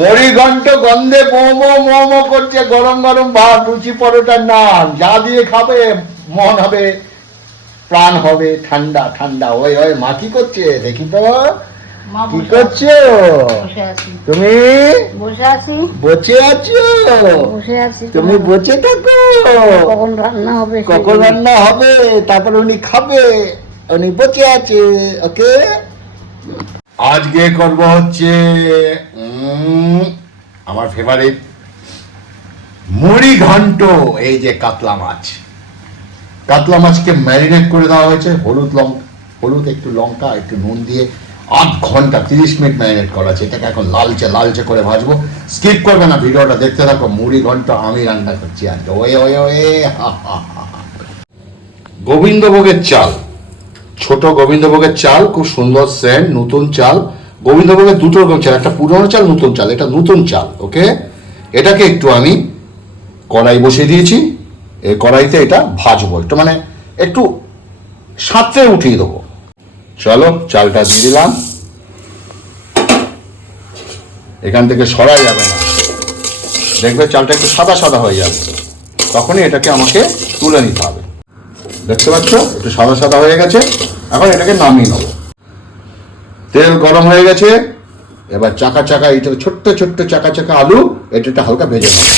মুড়িঘণ্ট গন্ধে মোমো মোমো করছে, গরম গরম ভাত, লুচি, পরোটার নান, যা দিয়ে খাবে মন হবে, প্রাণ হবে ঠান্ডা ঠান্ডা। ওই ওই মা কি করছে দেখি তো, কি করছো তুমি? বসে আছি। বসে আছো? বসে আছি। তুমি বসে থাকো, কখন রান্না হবে, কখন রান্না হবে, তারপর উনি খাবে, উনি বসে আছে। ওকে, আজকে করব হচ্ছে আমার ফেভারিট মুড়ি ঘন্ট। এই যে কাতলা মাছ, কাতলা মাছকে ম্যারিনেট করে দেওয়া হয়েছে হলুদ একটু লঙ্কা একটু নুন দিয়ে 8 ঘন্টা 30 মিনিট ম্যারিনেট করা আছে। এটাকে এখন লালচে লালচে করে ভাজবো। স্কিপ করবে না, ভিডিওটা দেখতে থাকো। মুড়ি ঘন্ট আমি রান্না করছি আজকে। ওয়ে ওয়ে ওয়ে গোবিন্দভোগের চাল, ছোট গোবিন্দভোগের চাল, খুব সুন্দর সেন্ট, নতুন চাল। গোবিন্দভোগের দুটো রকম চাল, একটা পুরনো চাল, নতুন চাল। এটা নতুন চাল। ওকে, এটাকে একটু আমি কড়াই বসিয়ে দিয়েছি। এই কড়াইতে এটা ভাজবো, একটু মানে একটু সাঁতরে উঠিয়ে দেবো। চলো চালটা দিয়ে দিলাম। এখান থেকে সরা যাবে না, দেখবে চালটা একটু সাদা সাদা হয়ে যাবে, তখনই এটাকে আমাকে তুলে নিতে হবে। দেখতে পাচ্ছ একটু সাদা সাদা হয়ে গেছে। এখন এটাকে নামিয়ে নেব। তেল গরম হয়ে গেছে। এবার চাকা চাকা এটা ছোট্ট ছোট্ট চাকা চাকা আলু এটা হালকা ভেজে নেব।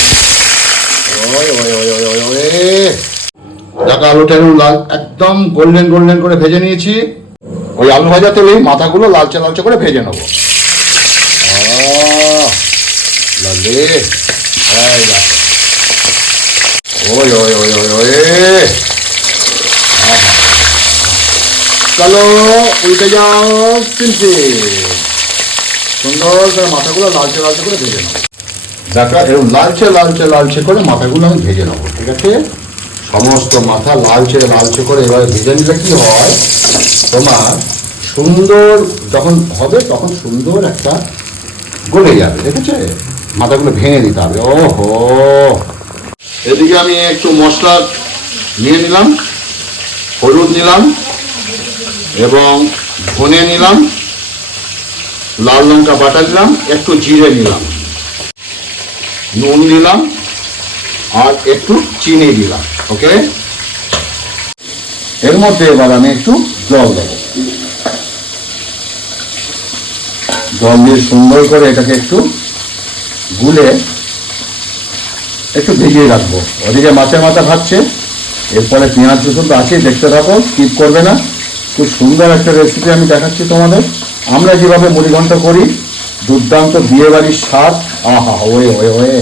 চাকা আলুটা লাল একদম গোল্ডেন গোল্ডেন করে ভেজে নিয়েছি। ওই আলু ভাজা তেলেই মাথাগুলো লালচে লালচে করে ভেজে নেব। চলো উল্টে যাও, সুন্দর করে মাথাগুলো লালচে লালচে করে ভেজে নেবো। দেখা এরকম লালচে লালচে লালচে করে মাথাগুলো আমি ভেজে নেবো। ঠিক আছে, সমস্ত মাথা লালচে লালচে করে এভাবে ভেজে নিলে কি হয়, তোমার সুন্দর যখন হবে তখন সুন্দর একটা গলে যাবে। দেখেছে, মাথাগুলো ভেঙে দিতে হবে। ওহো, এদিকে আমি একটু মশলা নিয়ে নিলাম, হলুদ নিলাম এবং ধনে নিলাম, লাল লঙ্কা বাটা নিলাম, একটু জিরে নিলাম, নুন দিলাম আর একটু চিনি দিলাম। ওকে, এর মধ্যে এবার আমি একটু জল দেবো। জল দিয়ে সুন্দর করে এটাকে একটু গুলে একটু ভিজিয়ে রাখবো। ওদিকে মাছের মাথা ভাজছে, এরপরে পেঁয়াজ রসুন তো আছেই, দেখতে থাকো, স্কিপ করবে না। খুব সুন্দর একটা রেসিপি আমি দেখাচ্ছি তোমাদের। আমরা যেভাবে মুড়িঘণ্ট করি, দুর্দান্ত বিয়ে বাড়ির স্বাদ। আহা, ওয়ে ওয়ে ওয়ে।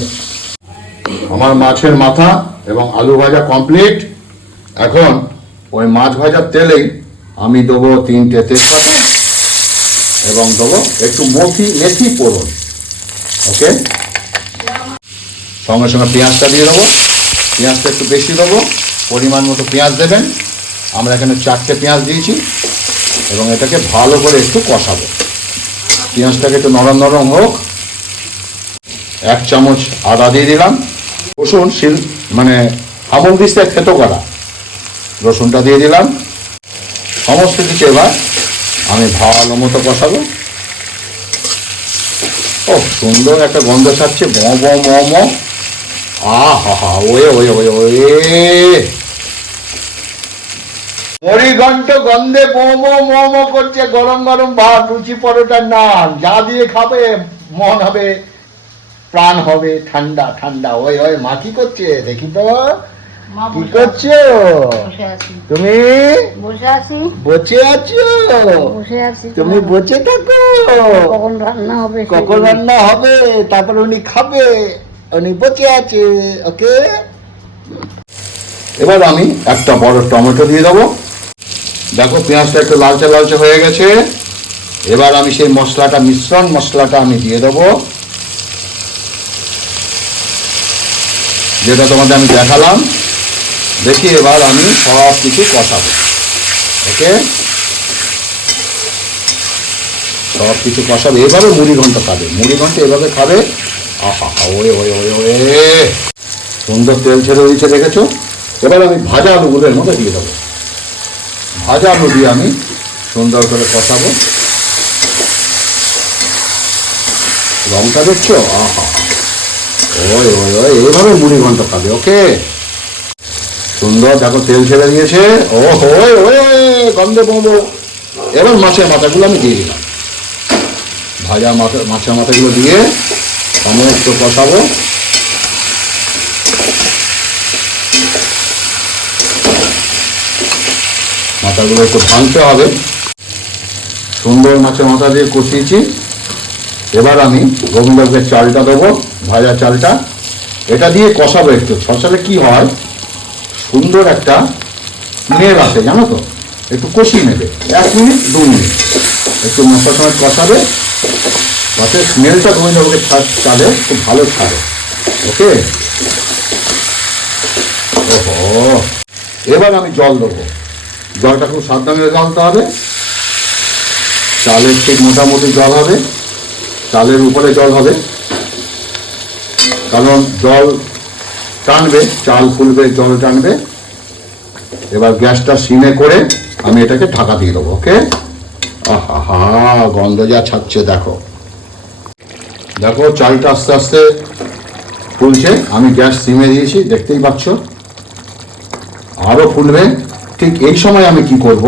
আমার মাছের মাথা এবং আলু ভাজা কমপ্লিট। এখন ওই মাছ ভাজার তেলেই আমি দেবো 3টে তেজপাতা এবং দেবো একটু মেথি ফোড়ন। ওকে, সঙ্গে সঙ্গে পেঁয়াজটা দিয়ে দেবো। পেঁয়াজটা একটু বেশি দেবো, পরিমাণ মতো পেঁয়াজ দেবেন। আমরা এখানে 4টে পেঁয়াজ দিয়েছি এবং এটাকে ভালো করে একটু কষাবো। পেঁয়াজটাকে একটু নরম নরম হোক। 1 চামচ আদা দিয়ে দিলাম। রসুন মানে আমল দিস্তায় থেতো করা রসুনটা দিয়ে দিলাম। সমস্ত কিছু এবার আমি ভালো মতো কষাবো। ও সুন্দর একটা গন্ধ ছাড়ছে, ম ম ম ম। আহা হা, ওয়ে ওয়ে ওয়ে ওয়ে। মুড়িঘণ্ট গন্ধে মোমো মোমো করছে, গরম গরম ভাত, লুচি, পরোটার নান, যা দিয়ে খাবে মন হবে, প্রাণ হবে ঠান্ডা ঠান্ডা। ওই ওই মা কি করছে দেখি তো, কি করছো তুমি? বসে আছি। বসে আছো? বসে আছি। তুমি বসে থাকো, কখন রান্না হবে, কখন রান্না হবে, তারপর উনি খাবে, উনি বসে আছে। ওকে, এবার আমি একটা বড় টমেটো দিয়ে দেবো। দেখো পেঁয়াজটা একটু লালচে লালচে হয়ে গেছে। এবার আমি সেই মশলাটা, মিশ্রণ মশলাটা আমি দিয়ে দেবো, যেটা তোমাদের আমি দেখালাম। দেখি এবার আমি সব কিছু কষাবো। ওকে, সব কিছু কষাবো। এবারে মুড়িঘণ্ট খাবে, মুড়িঘণ্ট এভাবে খাবে। আহা, ওয়ে ওয়ে ওয়ে ওয়ে, সুন্দর তেল ছেড়ে দিয়েছে, দেখেছো। এবার আমি ভাজা আলুগুলো এর মধ্যে দিয়ে দেবো। ভাজা আলু দিয়ে আমি সুন্দর করে কষাবো। রংটা দেখছো? আহা, ওই ওই ওই এইভাবে মুড়ি ঘন্ট খাবে। ওকে, সুন্দর। দেখো তেল ছেড়ে দিয়েছে। ও ওই ওই গন্ধে বমবো। এবার মাছের মাথাগুলো আমি দিয়ে দিলাম। ভাজা মাছের মাথাগুলো দিয়ে সমস্ত কষাবো। মাথাগুলো একটু ভাঙতে হবে। সুন্দর মাছের মাথা দিয়ে কষিয়েছি। এবার আমি গোবিন্দভোগের চালটা দেবো, ভাজা চালটা। এটা দিয়ে কষাবো একটু। কষালে কি হয়, সুন্দর একটা স্মেল আসে, জানো তো। একটু কষিয়ে নেবে 1 মিনিট 2 মিনিট, একটু মশলা সমেত কষাবে, তাতে স্মেলটা গোবিন্দভোগের চালে খুব ভালো ছাড়ে। ওকে, ওহো, এবার আমি জল দেবো। জলটা খুব সাবধানে জ্বালতে হবে। চালের ঠিক মোটামুটি জল হবে, চালের উপরে জল হবে, কারণ জল টানবে, চাল ফুলবে, জল টানবে। এবার গ্যাসটা সিমে করে আমি এটাকে ঢাকা দিয়ে দেবো। ওকে, আহা, গন্ধ যা ছাড়ছে দেখো। দেখো চালটা আস্তে আস্তে ফুলছে, আমি গ্যাস সিমে দিয়েছি, দেখতেই পাচ্ছ। আরও ফুলবে। ঠিক এই সময় আমি কি করব,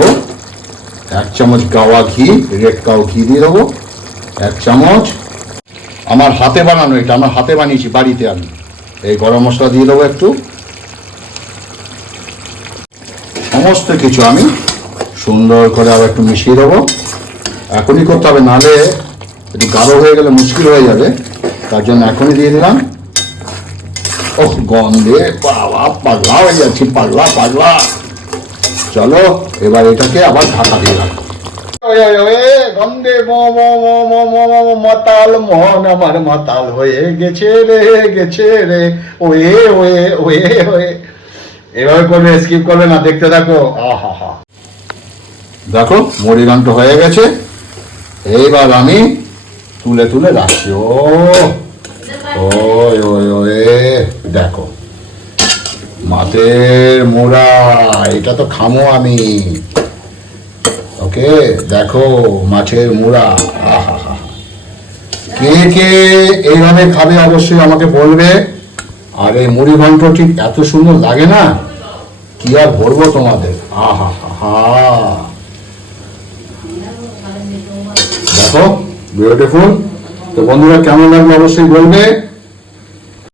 1 চামচ গাওয়া ঘি, রেড কাউ ঘি দিয়ে দেবো। 1 চামচ আমার হাতে বানানো, এটা আমার হাতে বানিয়েছি বাড়িতে আমি। এই গরম মশলা দিয়ে দেবো একটু। সমস্ত কিছু আমি সুন্দর করে আবার একটু মিশিয়ে দেবো। এখনই করতে হবে, নাহলে একটু গাঢ় হয়ে গেলে মুশকিল হয়ে যাবে, তার জন্য এখনই দিয়ে দিলাম। ওহ, গন্ধে বাবা পাগলা হয়ে যাচ্ছি, পাগলা পাগলা। চলো এবার এটাকে আবার ঢাকা দিয়ে রাখো। গন্ধে মাতাল মন আমার মাতাল হয়ে গেছে রে, গেছে রে। ওয়ে ওয়ে ওয়ে ওয়ে, এভাবে করবে, স্কিপ করবে না, দেখতে থাকো। আহা, দেখো মুড়ি ঘন্ট হয়ে গেছে। এইবার আমি তুলে তুলে রাখছি। ও ওই ওই ওই, দেখো মাছের মোড়া, এটা তো খামো আমি। ওকে, দেখো মাছের মোড়া। আহা, কে কে এইভাবে খাবে অবশ্যই আমাকে বলবে। আর এই মুড়ি ঘন্ট ঠিক এত সুন্দর লাগে না, কি আর বলবো তোমাদের। আহা, দেখো বিউটিফুল। তো বন্ধুরা কেমন লাগলো অবশ্যই বলবে।